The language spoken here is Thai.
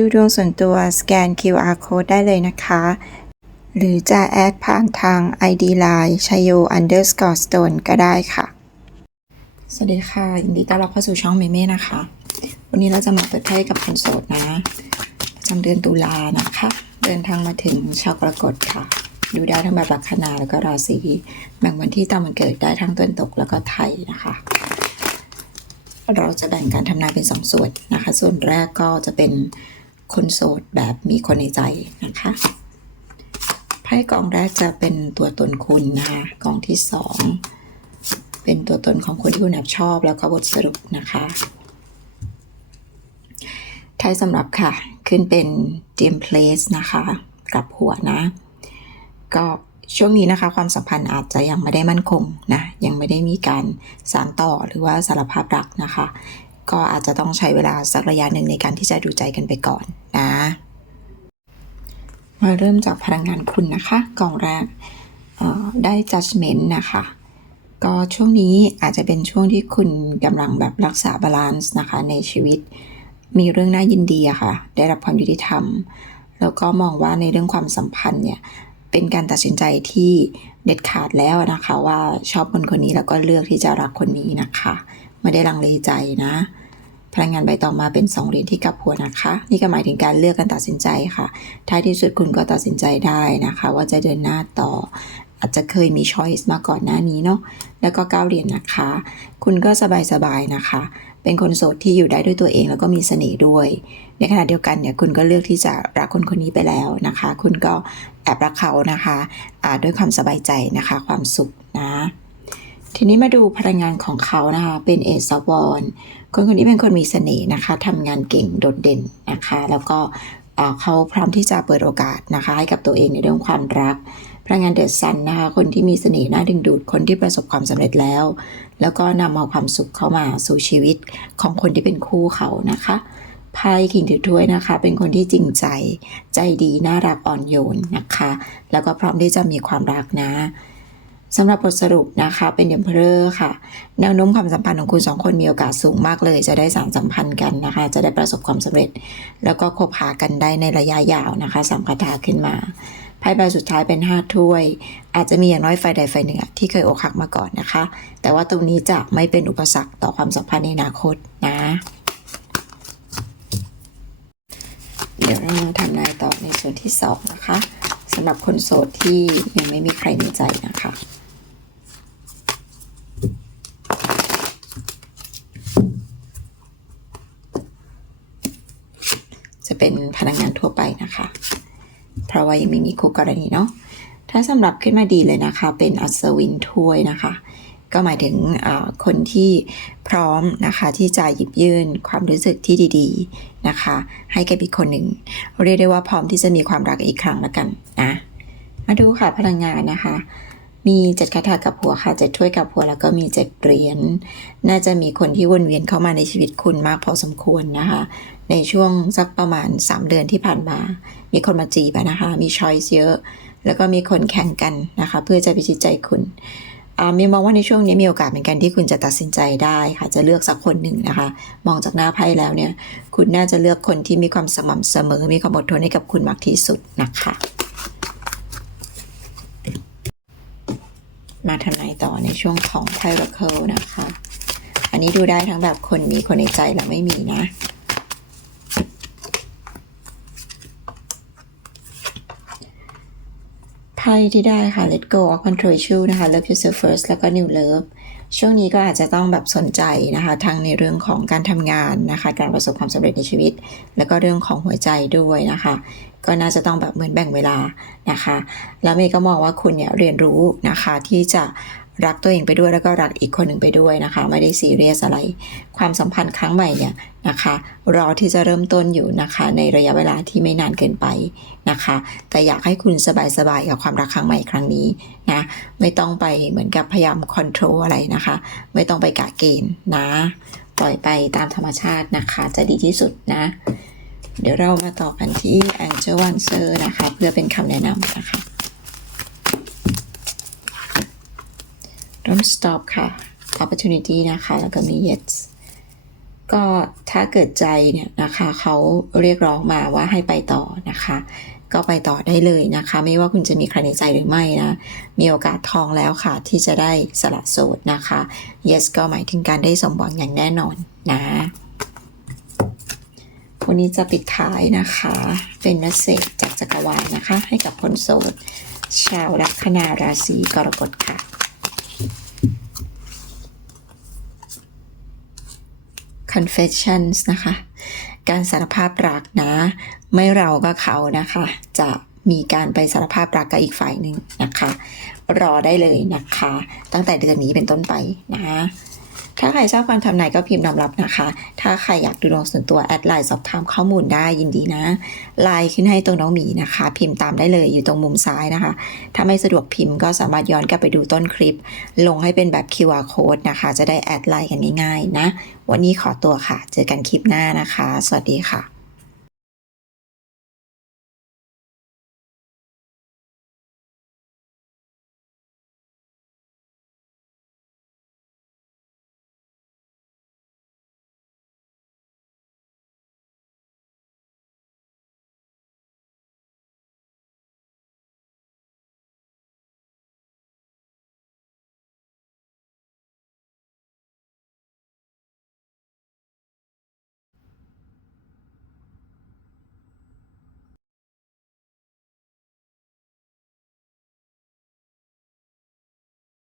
ดูดวงส่วนตัวสแกน QR code ได้เลยนะคะ หรือจะแอดผ่านทาง ID Line ชยโย underscore stone ก็ได้ค่ะ สวัสดีค่ะยินดีต้อนรับเข้าสู่ช่องเมเม่นะคะ วันนี้เราจะมาเปิดไพ่กับคนโสดนะประจำเดือนตุลานะคะ เดินทางมาถึงชาวกรกฎค่ะ ดูได้ทั้งแบบลัคนาแล้วก็ราศีแบ่งวันที่ตามวันเกิดได้ทั้งตะวันตกแล้วก็ไทยนะคะเราจะแบ่งการทำนายเป็นสองส่วนนะคะ ส่วนแรกก็จะเป็น คนโสดแบบมีคนในใจนะคะไพ่กองแรกจะเป็นตัวตนคุณนะคะกองที่สองเป็นตัวตนของคนที่คุณแอบชอบแล้วก็บทสรุปนะคะไทยสำหรับค่ะ ขึ้นเป็น dim place นะคะกลับหัวนะ ก็ช่วงนี้นะคะ ความสัมพันธ์อาจจะยังไม่ได้มั่นคงนะ ยังไม่ได้มีการสานต่อหรือว่าสารภาพรักนะคะ ก็อาจจะต้องใช้เวลาสักระยะหนึ่งในการที่จะดูใจกันไปก่อนนะมาเริ่มจากพลังงานคุณนะคะกล่องแรกได้ judgment นะคะ ก็ช่วงนี้อาจจะเป็นช่วงที่คุณกำลังแบบรักษาบาลานซ์นะคะในชีวิต มีเรื่องน่ายินดีอะค่ะ ได้รับความยุติธรรม แล้วก็มองว่าในเรื่องความสัมพันธ์เนี่ย เป็นการตัดสินใจที่เด็ดขาดแล้วนะคะ ว่าชอบคนคนนี้แล้วก็เลือกที่จะรักคนนี้นะคะ ไม่ได้ลังเลใจนะ พลังงานใบต่อมาเป็นสองเหรียญที่กลับหัวนะคะ นี่ก็หมายถึงการเลือกการตัดสินใจค่ะ ท้ายที่สุดคุณก็ตัดสินใจได้นะคะ ว่าจะเดินหน้าต่อ อาจจะเคยมีช้อยส์มาก่อนหน้านี้เนาะ แล้วก็ก้าวเหรียญนะคะ คุณก็สบายๆนะคะ เป็นคนโสดที่อยู่ได้ด้วยตัวเองแล้วก็มีเสน่ห์ด้วย ในขณะเดียวกันเนี่ยคุณก็เลือกที่จะรักคนคนนี้ไปแล้วนะคะ คุณก็แอบรักเขานะคะะด้วยความสบายใจนะคะ ความสุขนะทีนี้มาดูพลังงานของเขานะคะ เป็นเอซาวอน คนคนนี้เป็นคนมีเสน่ห์นะคะทำงานเก่งโดดเด่นนะคะ แล้วก็เขาพร้อมที่จะเปิดโอกาสนะคะให้กับตัวเองในเรื่องความรักพลังงานเดอะซันนะคะคนที่มีเสน่ห์น่าดึงดูดคนที่ประสบความสำเร็จแล้ว แล้วก็นำเอาความสุขเข้ามาสู่ชีวิตของคนที่เป็นคู่เขานะคะไพ่คิงถือถ้วยนะคะ เป็นคนที่จริงใจใจดีน่ารักอ่อนโยนนะคะ แล้วก็พร้อมที่จะมีความรักนะ สำหรับบทสรุปนะคะเป็นเดมเพลอร์ค่ะ แนวโน้มความสัมพันธ์ของคุณสองคนมีโอกาสสูงมากเลย จะได้สานสัมพันธ์กันนะคะ จะได้ประสบความสำเร็จ แล้วก็คบหากันได้ในระยะยาวนะคะสามคาถาขึ้นมาไพ่ใบสุดท้ายเป็นห้าถ้วย อาจจะมีอย่างน้อยไฟใดไฟหนึ่งที่เคยอกหักมาก่อนนะคะ แต่ว่าตรงนี้จะไม่เป็นอุปสรรคต่อความสัมพันธ์ในอนาคตนะเดี๋ยวเรามาทำนายต่อในส่วนที่สองนะคะ หรับคนโสดที่ยังไม่มีใครในใจนะคะจะเป็นพลังงานทั่วไปนะคะ เพราะว่ายังไม่มีคู่กรณีเนาะ ถ้าสำหรับขึ้นมาดีเลยนะคะ เป็นอัศวินถ้วยนะคะ ก็หมายถึงคนที่พร้อมนะคะที่จะหยิบยื่นความรู้สึกที่ดีๆนะคะ ให้กับอีกคนหนึ่ง เรียกได้ว่าพร้อมที่จะมีความรักอีกครั้งละกันนะมาดูค่ะพลังงานนะคะ มีเจ็ดคาถากับหัวค่ะเจ็ดถ้วยกับหัวแล้วก็มีเจ็ดเหรียญน่าจะมีคนที่วนเวียนเข้ามาในชีวิตคุณมากพอสมควรนะคะ ในช่วงสักประมาณ 3 เดือนที่ผ่านมา มีคนมาจีบนะคะ มีช้อยส์เยอะ แล้วก็มีคนแข่งกันนะคะ เพื่อจะพิชิตใจคุณ มีมองว่าในช่วงนี้มีโอกาสเหมือนกันที่คุณจะตัดสินใจได้ค่ะจะเลือกสักคนหนึ่งนะคะ มองจากหน้าไพ่แล้วเนี่ย คุณน่าจะเลือกคนที่มีความสม่ำเสมอ มีความอดทนให้กับคุณมากที่สุดนะคะ มาทำนายต่อในช่วงของไพ่รัคเคิลนะคะ อันนี้ดูได้ทั้งแบบคนมีคนในใจและไม่มีนะ ไพ่ที่ได้ค่ะ let go of control issue นะคะ love yourself first แล้วก็ new love ช่วงนี้ก็อาจจะต้องแบบสนใจนะคะทั้งในเรื่องของการทำงานนะคะ การประสบความสำเร็จในชีวิต แล้วก็เรื่องของหัวใจด้วยนะคะ ก็น่าจะต้องแบบเหมือนแบ่งเวลานะคะ แล้วเมย์ก็มองว่าคุณเนี่ยเรียนรู้นะคะที่จะ รักตัวเองไปด้วยแล้วก็รักอีกคนหนึ่งไปด้วยนะคะ ไม่ได้ซีเรียสอะไร ความสัมพันธ์ครั้งใหม่เนี่ยนะคะ รอที่จะเริ่มต้นอยู่นะคะ ในระยะเวลาที่ไม่นานเกินไปนะคะ แต่อยากให้คุณสบายๆกับความรักครั้งใหม่ครั้งนี้นะไม่ต้องไปเหมือนกับพยายามคอนโทรลอะไรนะคะ ไม่ต้องไปกะเกณฑ์นะ ปล่อยไปตามธรรมชาตินะคะ จะดีที่สุดนะ เดี๋ยวเรามาต่อกันที่ Angel Answer นะคะ เพื่อเป็นคำแนะนำนะคะ Don't stop ค่ะ opportunity นะคะ แล้วก็มี yes ก็ถ้าเกิดใจเนี่ยนะคะเขาเรียกร้องมาว่าให้ไปต่อนะคะ ก็ไปต่อได้เลยนะคะ ไม่ว่าคุณจะมีใครในใจหรือไม่นะ มีโอกาสทองแล้วค่ะ ที่จะได้สละโสดนะคะ yes ก็หมายถึงการได้สมหวังอย่างแน่นอนนะวันนี้จะปิดท้ายนะคะ เป็นเมเซจจากจักรวาลนะคะ ให้กับคนโสด ชาวลัคนาราศีกรกฎค่ะ confessions นะคะ การสารภาพรักนะ ไม่เราก็เขานะคะ จะมีการไปสารภาพรักกับอีกฝ่ายหนึ่งนะคะ รอได้เลยนะคะ ตั้งแต่เดือนนี้เป็นต้นไปนะ ถ้าใครชอบกามทำนายก็พิมพ์นำรับนะคะ ถ้าใครอยากดูดวงส่วนตัวแอดไลน์สอบถามข้อมูลได้ยินดีนะ ไลน์ขึ้นให้ตรงน้องหมีนะคะ พิมพ์ตามได้เลยอยู่ตรงมุมซ้ายนะคะ ถ้าไม่สะดวกพิมพ์ก็สามารถย้อนกลับไปดูต้นคลิป ลงให้เป็นแบบ QR code นะคะ จะได้แอดไลน์กันง่ายๆนะ วันนี้ขอตัวค่ะ เจอกันคลิปหน้านะคะ สวัสดีค่ะ